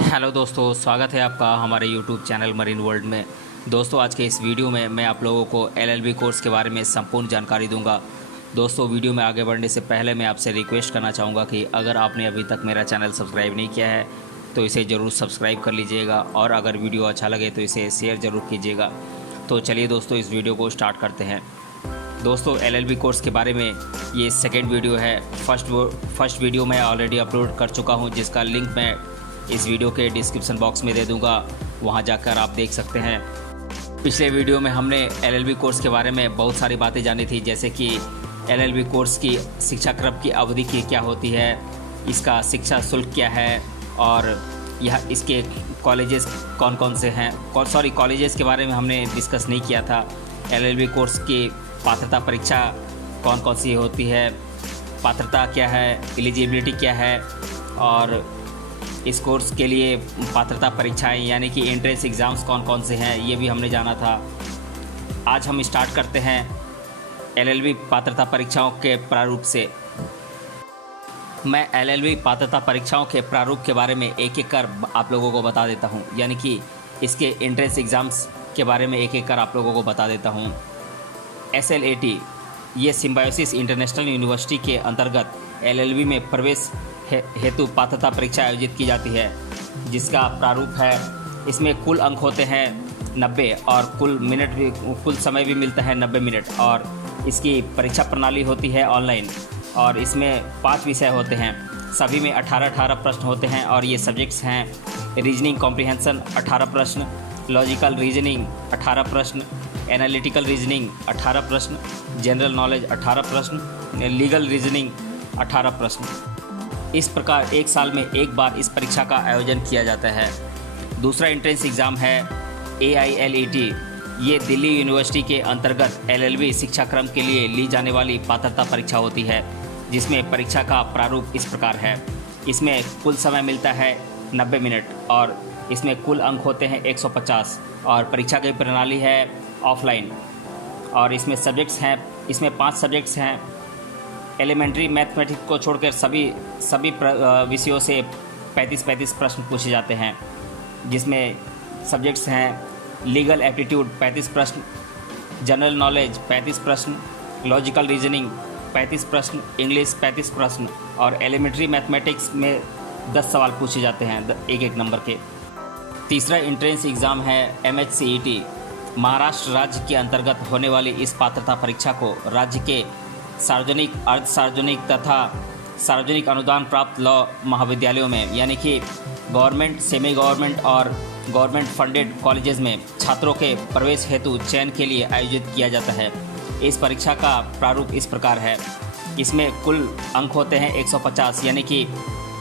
Hello दोस्तों, स्वागत है आपका हमारे यूट्यूब चैनल मरीन वर्ल्ड में। दोस्तों, आज के इस वीडियो में मैं आप लोगों को एलएलबी कोर्स के बारे में संपूर्ण जानकारी दूंगा। दोस्तों, वीडियो में आगे बढ़ने से पहले मैं आपसे रिक्वेस्ट करना चाहूँगा कि अगर आपने अभी तक मेरा चैनल सब्सक्राइब नहीं किया है तो इसे ज़रूर सब्सक्राइब कर लीजिएगा और अगर वीडियो अच्छा लगे तो इसे शेयर ज़रूर कीजिएगा। तो चलिए दोस्तों, इस वीडियो को स्टार्ट करते हैं। दोस्तों, एलएलबी कोर्स के बारे में ये सेकेंड वीडियो है। फर्स्ट वीडियो मैं ऑलरेडी अपलोड कर चुका हूँ, जिसका लिंक मैं इस वीडियो के डिस्क्रिप्शन बॉक्स में दे दूंगा, वहां जाकर आप देख सकते हैं। पिछले वीडियो में हमने एलएलबी कोर्स के बारे में बहुत सारी बातें जानी थी, जैसे कि एलएलबी कोर्स की शिक्षा क्रम की अवधि क्या होती है, इसका शिक्षा शुल्क क्या है और यह इसके कॉलेजेस कौन कौन से हैं। कॉलेजेस के बारे में हमने डिस्कस नहीं किया था। एलएलबी कोर्स की पात्रता परीक्षा कौन कौन सी होती है, पात्रता क्या है, एलिजिबिलिटी क्या है और इस कोर्स के लिए पात्रता परीक्षाएं यानी कि एंट्रेंस एग्ज़ाम्स कौन कौन से हैं, ये भी हमने जाना था। आज हम स्टार्ट करते हैं एलएलबी पात्रता परीक्षाओं के प्रारूप से। मैं एलएलबी पात्रता परीक्षाओं के प्रारूप के बारे में एक एक कर आप लोगों को बता देता हूं, यानी कि इसके एंट्रेंस एग्ज़ाम्स के बारे में एक एक कर आप लोगों को बता देता हूं। SLAT ये सिम्बायोसिस इंटरनेशनल यूनिवर्सिटी के अंतर्गत एलएलबी में प्रवेश हेतु पात्रता परीक्षा आयोजित की जाती है, जिसका प्रारूप है। इसमें कुल अंक होते हैं 90 और कुल समय भी मिलता है 90 मिनट और इसकी परीक्षा प्रणाली होती है ऑनलाइन और इसमें 5 विषय होते हैं। सभी में 18 प्रश्न होते हैं और ये सब्जेक्ट्स हैं रीजनिंग कॉम्प्रिहेंशन 18 प्रश्न, लॉजिकल रीजनिंग 18 प्रश्न, एनालिटिकल रीजनिंग 18 प्रश्न, जनरल नॉलेज 18 प्रश्न, लीगल रीजनिंग 18 प्रश्न। इस प्रकार एक साल में एक बार इस परीक्षा का आयोजन किया जाता है। दूसरा एंट्रेंस एग्ज़ाम है AILET। ये दिल्ली यूनिवर्सिटी के अंतर्गत एलएलबी शिक्षा क्रम के लिए ली जाने वाली पात्रता परीक्षा होती है, जिसमें परीक्षा का प्रारूप इस प्रकार है। इसमें कुल समय मिलता है 90 मिनट और इसमें कुल अंक होते हैं 150 और परीक्षा की प्रणाली है ऑफलाइन और इसमें 5 सब्जेक्ट्स हैं। एलिमेंट्री मैथमेटिक्स को छोड़कर सभी विषयों से 35 प्रश्न पूछे जाते हैं, जिसमें सब्जेक्ट्स हैं लीगल एप्टीट्यूड 35 प्रश्न, जनरल नॉलेज 35 प्रश्न, लॉजिकल रीजनिंग 35 प्रश्न, इंग्लिश 35 प्रश्न और एलिमेंट्री मैथमेटिक्स में 10 सवाल पूछे जाते हैं एक नंबर के। तीसरा एंट्रेंस एग्ज़ाम है MHCET। महाराष्ट्र राज्य के अंतर्गत होने वाली इस पात्रता परीक्षा को राज्य के सार्वजनिक, अर्ध सार्वजनिक तथा सार्वजनिक अनुदान प्राप्त लॉ महाविद्यालयों में यानी कि गवर्नमेंट, सेमी गवर्नमेंट और गवर्नमेंट फंडेड कॉलेजेस में छात्रों के प्रवेश हेतु चयन के लिए आयोजित किया जाता है। इस परीक्षा का प्रारूप इस प्रकार है। इसमें कुल अंक होते हैं 150, यानी कि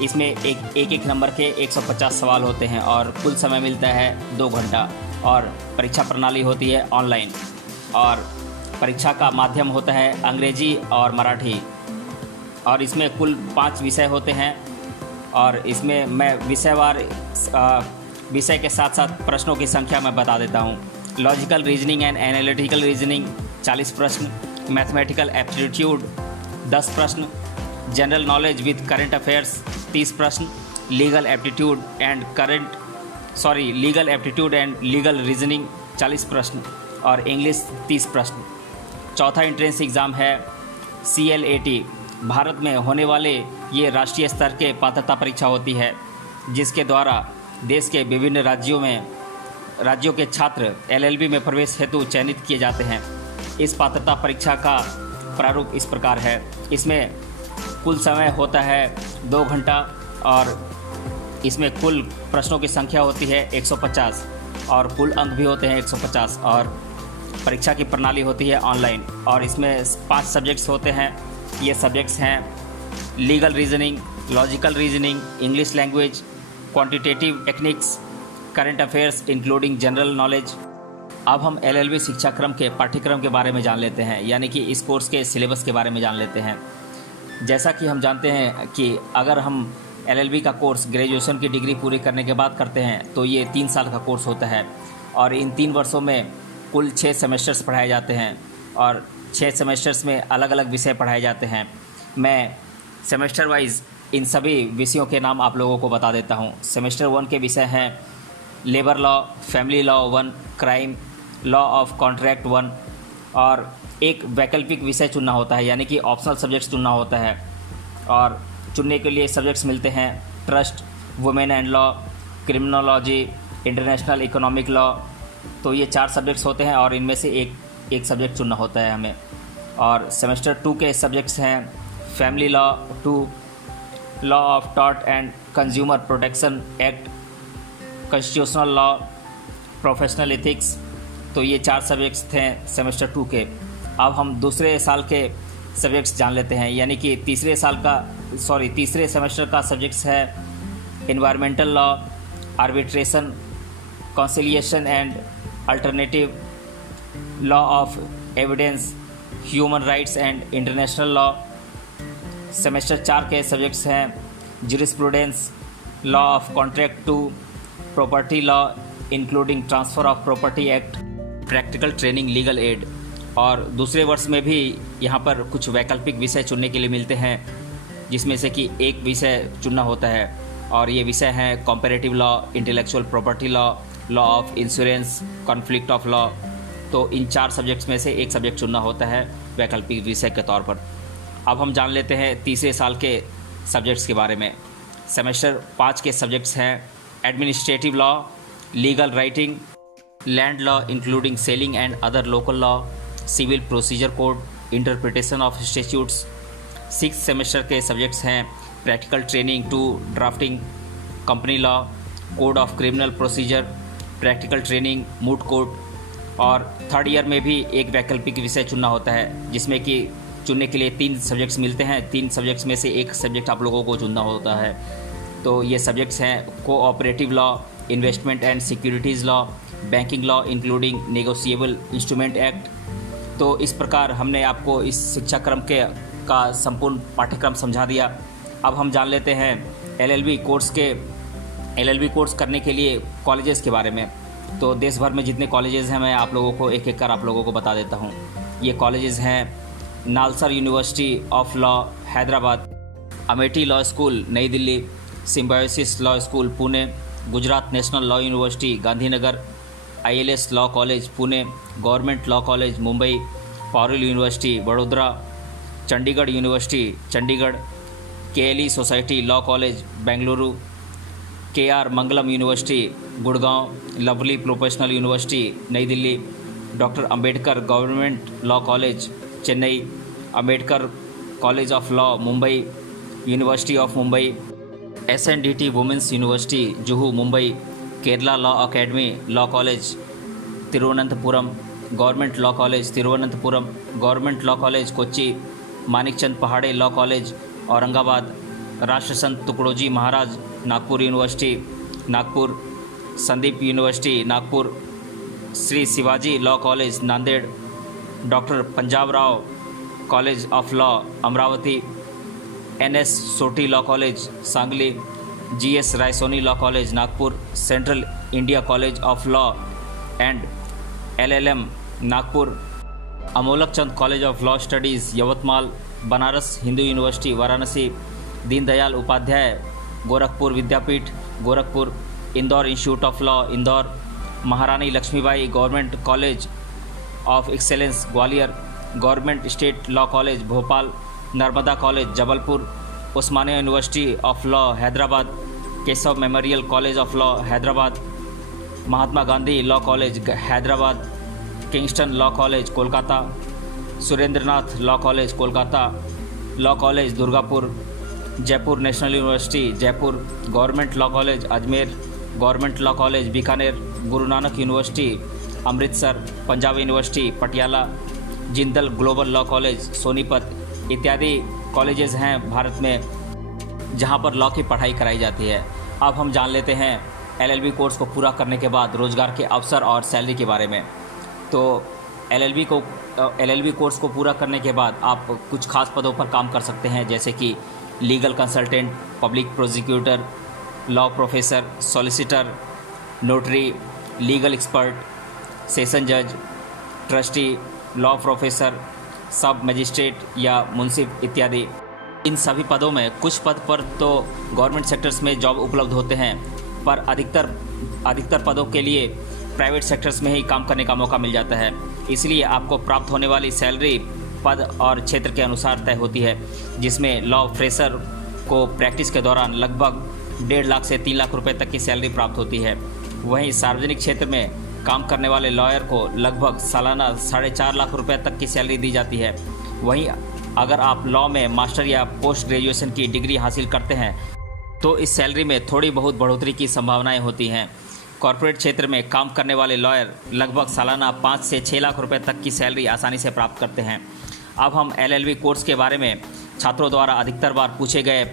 इसमें एक नंबर के 150 सवाल होते हैं और कुल समय मिलता है 2 घंटा और परीक्षा प्रणाली होती है ऑनलाइन और परीक्षा का माध्यम होता है अंग्रेजी और मराठी और इसमें कुल 5 विषय होते हैं और इसमें मैं विषय के साथ साथ प्रश्नों की संख्या मैं बता देता हूँ। Logical reasoning and analytical reasoning 40 प्रश्न, मैथमेटिकल एप्टीट्यूड 10 प्रश्न, general knowledge with current affairs 30 प्रश्न, legal aptitude and legal reasoning 40 प्रश्न और इंग्लिश 30 प्रश्न। चौथा एंट्रेंस एग्ज़ाम है CLAT। भारत में होने वाले ये राष्ट्रीय स्तर के पात्रता परीक्षा होती है, जिसके द्वारा देश के विभिन्न राज्यों के छात्र एलएलबी में प्रवेश हेतु चयनित किए जाते हैं। इस पात्रता परीक्षा का प्रारूप इस प्रकार है। इसमें कुल समय होता है 2 घंटा और इसमें कुल प्रश्नों की संख्या होती है 150 और कुल अंक भी होते हैं 150 और परीक्षा की प्रणाली होती है ऑनलाइन और इसमें 5 सब्जेक्ट्स होते हैं। ये सब्जेक्ट्स हैं legal reasoning, logical reasoning, English language, quantitative techniques, current affairs including general knowledge. अब हम एलएलबी शिक्षा क्रम के पाठ्यक्रम के बारे में जान लेते हैं, यानी कि इस कोर्स के सिलेबस के बारे में जान लेते हैं। जैसा कि हम जानते हैं कि अगर हम एलएलबी का कोर्स ग्रेजुएशन की डिग्री पूरी करने के बाद करते हैं तो ये 3 साल का कोर्स होता है और इन 3 वर्षों में कुल 6 सेमेस्टर्स पढ़ाए जाते हैं और 6 सेमेस्टर्स में अलग अलग विषय पढ़ाए जाते हैं। मैं सेमेस्टर वाइज इन सभी विषयों के नाम आप लोगों को बता देता हूँ। सेमेस्टर 1 के विषय हैं labour law, family law 1, crime, law of contract 1, और एक वैकल्पिक विषय चुनना होता है, यानी कि ऑप्शनल सब्जेक्ट्स चुनना होता है। और चुनने के लिए सब्जेक्ट्स मिलते हैं trust, women and law, criminology, international economic law. तो ये 4 सब्जेक्ट्स होते हैं और इनमें से एक सब्जेक्ट चुनना होता है हमें। और सेमेस्टर 2 के सब्जेक्ट्स हैं family law 2, law of tort and consumer protection act, constitutional law, professional ethics. तो ये 4 सब्जेक्ट्स थे सेमेस्टर 2 के। अब हम दूसरे साल के सब्जेक्ट्स जान लेते हैं, यानी कि तीसरे सेमेस्टर का सब्जेक्ट्स है environmental law, arbitration, conciliation and alternative, law of evidence, human rights and international law. Semester 4 के सब्जेक्ट्स हैं jurisprudence, law of contract 2, property law including transfer of property act, practical training, legal aid. और दूसरे वर्ष में भी यहाँ पर कुछ वैकल्पिक विषय चुनने के लिए मिलते हैं, जिसमें से कि एक विषय चुनना होता है, और ये विषय हैं comparative law, intellectual property law, law of insurance, conflict of law. तो इन 4 सब्जेक्ट्स में से एक सब्जेक्ट चुनना होता है वैकल्पिक विषय के तौर पर। अब हम जान लेते हैं तीसरे साल के सब्जेक्ट्स के बारे में। सेमेस्टर 5 के सब्जेक्ट्स हैं administrative law, legal writing, land law including ceiling and other local law, civil procedure code, interpretation of statutes. 6th semester के सब्जेक्ट्स हैं practical training 2, drafting, company law, code of criminal procedure, practical training, moot court. और 3rd year में भी एक वैकल्पिक विषय चुनना होता है, जिसमें कि चुनने के लिए 3 सब्जेक्ट्स मिलते हैं। 3 सब्जेक्ट्स में से एक सब्जेक्ट आप लोगों को चुनना होता है। तो ये सब्जेक्ट्स हैं cooperative law, investment and securities law, banking law including negotiable instrument act. तो इस प्रकार हमने आपको इस शिक्षा क्रम का संपूर्ण पाठ्यक्रम समझा दिया। अब हम जान लेते हैं एलएलबी कोर्स करने के लिए कॉलेजेस के बारे में। तो देश भर में जितने कॉलेजेस हैं मैं आप लोगों को एक एक कर आप लोगों को बता देता हूँ। ये कॉलेजेस हैं NALSAR university of law Hyderabad, Amethi law school New Delhi, Symbiosis law school Pune, Gujarat national law university Gandhinagar, ILS law college Pune, government law college Mumbai, Parul university Vadodara, Chandigarh university Chandigarh, KLE society law college Bengaluru, KR Mangalam university Gurgaon, lovely professional university New Delhi, doctor Ambedkar government law college Chennai, Ambedkar college of law Mumbai, university of Mumbai, SNDT women's university Juhu Mumbai, Kerala law academy law college Thiruvananthapuram, government law college Thiruvananthapuram, government law college Kochi, Manikchand Pahade law college Aurangabad, Rashtrasant Tukdoji Maharaj Nagpur university Nagpur, Sandeep university Nagpur, Shri Shivaji law college Nanded, doctor Panjab Rao college of law Amravati, NS Soti law college Sangli, GS Raisoni law college Nagpur, central India college of law and LLM Nagpur, Amolak Chand college of law studies Yavatmal, Banaras Hindu university Varanasi, Deendayal Upadhyay Gorakhpur Vidyapeeth Gorakhpur, Indore institute of law Indore, Maharani Laxmibai government college of excellence Gwalior, government state law college Bhopal, Narmada college Jabalpur, Osmania university of law Hyderabad, Keshav memorial college of law Hyderabad, Mahatma Gandhi law college Hyderabad, Kingston law college Kolkata, Surendranath law college Kolkata, law college Durgapur, Jaipur national university Jaipur, government law college Ajmer, government law college Bikaner, Guru Nanak university Amritsar, Punjab university Patiala, Jindal global law college Sonipat इत्यादि colleges हैं भारत में जहां पर law की पढ़ाई कराई जाती है। अब हम जान लेते हैं LLB कोर्स को पूरा करने के बाद रोज़गार के अवसर और सैलरी के बारे में। तो LLB कोर्स को पूरा करने के बाद आप कुछ खास पदों पर काम कर सकते हैं, जैसे कि legal consultant, public prosecutor, law professor, solicitor, notary, legal expert, session जज, ट्रस्टी, लॉ प्रोफेसर, सब मजिस्ट्रेट या मुंसिफ इत्यादि। इन सभी पदों में कुछ पद पर तो गवर्नमेंट सेक्टर्स में जॉब उपलब्ध होते हैं, पर अधिकतर पदों के लिए प्राइवेट सेक्टर्स में ही काम करने का मौका मिल जाता है। इसलिए आपको प्राप्त होने वाली सैलरी पद और क्षेत्र के अनुसार तय होती है, जिसमें लॉ फ्रेशर को प्रैक्टिस के दौरान लगभग 1.5 लाख से 3 लाख रुपए तक की सैलरी प्राप्त होती है। वहीं सार्वजनिक क्षेत्र में काम करने वाले लॉयर को लगभग सालाना 4.5 लाख रुपए तक की सैलरी दी जाती है। वहीं अगर आप लॉ में मास्टर या पोस्ट ग्रेजुएशन की डिग्री हासिल करते हैं तो इस सैलरी में थोड़ी बहुत बढ़ोतरी की संभावनाएं होती हैं। कॉर्पोरेट क्षेत्र में काम करने वाले लॉयर लगभग सालाना 5 से 6 लाख रुपए तक की सैलरी आसानी से प्राप्त करते हैं। अब हम LLB कोर्स के बारे में छात्रों द्वारा अधिकतर बार पूछे गए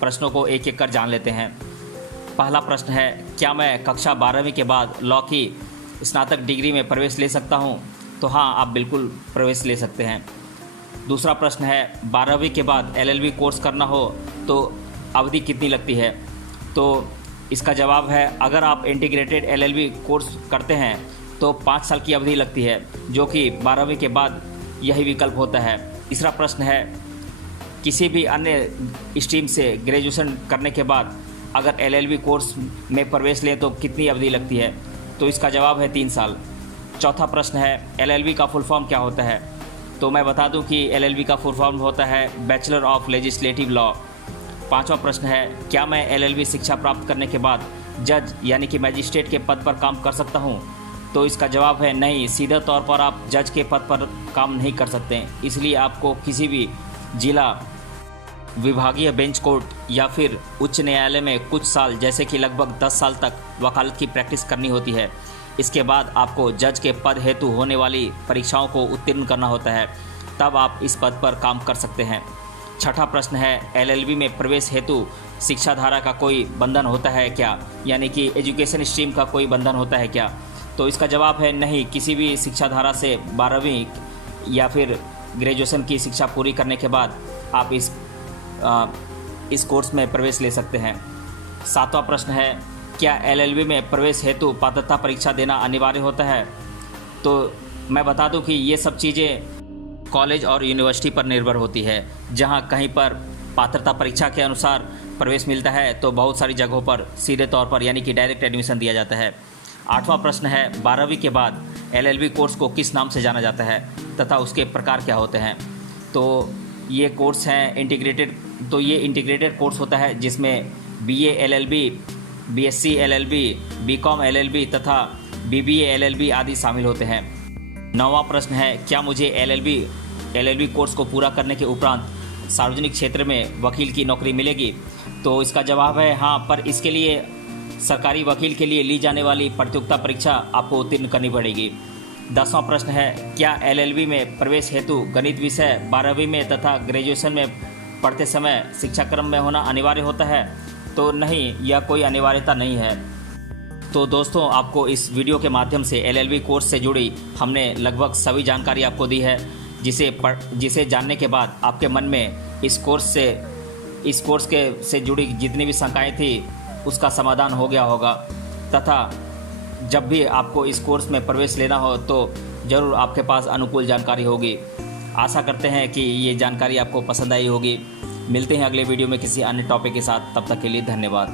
प्रश्नों को एक एक कर जान लेते हैं। पहला प्रश्न है, क्या मैं कक्षा 12वीं के बाद लॉ की स्नातक डिग्री में प्रवेश ले सकता हूं? तो हाँ, आप बिल्कुल प्रवेश ले सकते हैं। दूसरा प्रश्न है, 12वीं के बाद LLB कोर्स करना हो तो अवधि कितनी लगती है? तो इसका जवाब है, अगर आप इंटीग्रेटेड LLB कोर्स करते हैं तो 5 साल की अवधि लगती है, जो कि 12वीं के बाद यही विकल्प होता है। तीसरा प्रश्न है, किसी भी अन्य स्ट्रीम से ग्रेजुएशन करने के बाद अगर LLB कोर्स में प्रवेश लें तो कितनी अवधि लगती है? तो इसका जवाब है 3 साल। चौथा प्रश्न है, LLB का फुल फॉर्म क्या होता है? तो मैं बता दूं कि LLB का फुल फॉर्म होता है बैचलर ऑफ लेजिस्लेटिव लॉ। पांचवा प्रश्न है, क्या मैं LLB शिक्षा प्राप्त करने के बाद जज यानी कि मैजिस्ट्रेट के पद पर काम कर सकता हूं? तो इसका जवाब है नहीं, सीधे तौर पर आप जज के पद पर काम नहीं कर सकते। इसलिए आपको किसी भी जिला विभागीय बेंच कोर्ट या फिर उच्च न्यायालय में कुछ साल जैसे कि लगभग 10 साल तक वकालत की प्रैक्टिस करनी होती है। इसके बाद आपको जज के पद हेतु होने वाली परीक्षाओं को उत्तीर्ण करना होता है, तब आप इस पद पर काम कर सकते हैं। छठा प्रश्न है, LLB में प्रवेश हेतु शिक्षा धारा का कोई बंधन होता है क्या, यानी कि एजुकेशन स्ट्रीम का कोई बंधन होता है क्या? तो इसका जवाब है नहीं, किसी भी शिक्षा धारा से 12वीं या फिर ग्रेजुएशन की शिक्षा पूरी करने के बाद आप इस कोर्स में प्रवेश ले सकते हैं। सातवां प्रश्न है, क्या LLB में प्रवेश हेतु पात्रता परीक्षा देना अनिवार्य होता है? तो मैं बता दूं कि ये सब चीज़ें कॉलेज और यूनिवर्सिटी पर निर्भर होती है। जहां कहीं पर पात्रता परीक्षा के अनुसार प्रवेश मिलता है तो बहुत सारी जगहों पर सीधे तौर पर यानी कि डायरेक्ट एडमिशन दिया जाता है। आठवां प्रश्न है, 12वीं के बाद LLB कोर्स को किस नाम से जाना जाता है तथा उसके प्रकार क्या होते हैं? तो ये कोर्स हैं इंटीग्रेटेड कोर्स होता है, जिसमें BA LLB, BSc LLB, BCom LLB तथा BBA LLB आदि शामिल होते हैं। 9वां प्रश्न है, क्या मुझे LLB कोर्स को पूरा करने के उपरांत सार्वजनिक क्षेत्र में वकील की नौकरी मिलेगी? तो इसका जवाब है हाँ, पर इसके लिए सरकारी वकील के लिए ली जाने वाली प्रतियोगिता परीक्षा आपको उत्तीर्ण करनी पड़ेगी। 10वां प्रश्न है, क्या LLB में प्रवेश हेतु गणित विषय 12वीं में तथा ग्रेजुएशन में पढ़ते समय शिक्षाक्रम में होना अनिवार्य होता है? तो नहीं, यह कोई अनिवार्यता नहीं है। तो दोस्तों, आपको इस वीडियो के माध्यम से LLB कोर्स से जुड़ी हमने लगभग सभी जानकारी आपको दी है, जिसे जानने के बाद आपके मन में इस कोर्स से जुड़ी जितनी भी शंकाएं थी उसका समाधान हो गया होगा, तथा जब भी आपको इस कोर्स में प्रवेश लेना हो तो ज़रूर आपके पास अनुकूल जानकारी होगी। आशा करते हैं कि ये जानकारी आपको पसंद आई होगी। मिलते हैं अगले वीडियो में किसी अन्य टॉपिक के साथ, तब तक के लिए धन्यवाद।